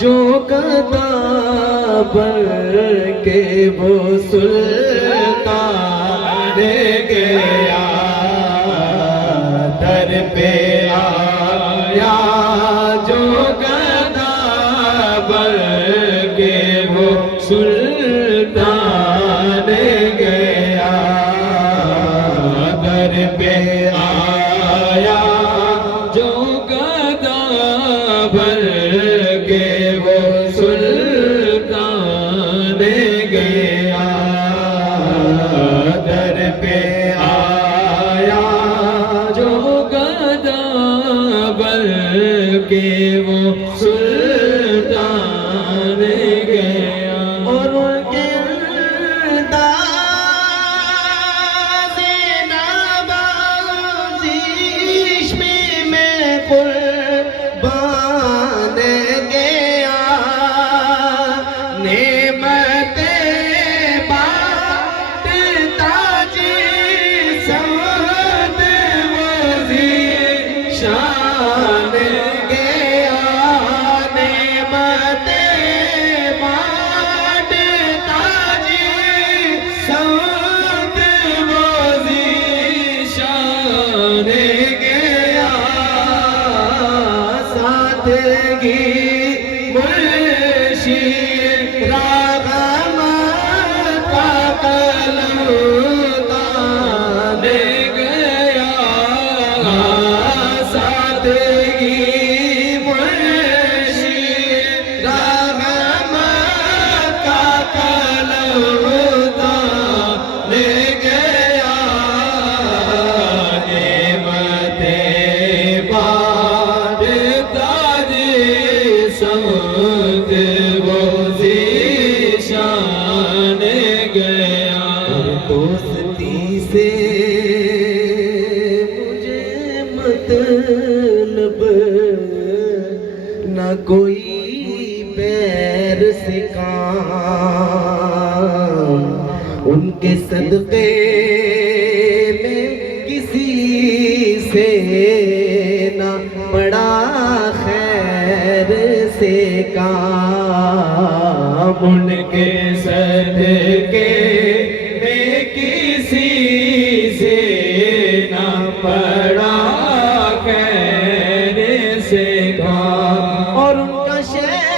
جو گدا بن کے وہ سلطان گیا در پہ آیا جو گدا بن کے وہ سلطان گیا در پہ آیا جو گدا بن کے وہ سلطان گیا در پہ آیا جو گدا بن کے وہ سلطان گیا اور ان کے انداز نوازش میں قربان گیا نعمتیں بانٹتا جسمت وزیر شان گیا نعمتیں بانٹتا جسمت وزیر شان گیا سادگی مرشد راغم کا قلم تان گیا سادگی مرشد راغم کا قلم تان گیا نعمتیں بانٹتا سمت وہ ذیشان گیا اور دوستی سے مجھے مطلب نہ کوئی پیر سے کام ان کے صدقے میں کسی سے نہ پڑا خیر سے کام ان کے صدقے میں کسی سے نہ پڑا خیر سے کام اور ان کا شہر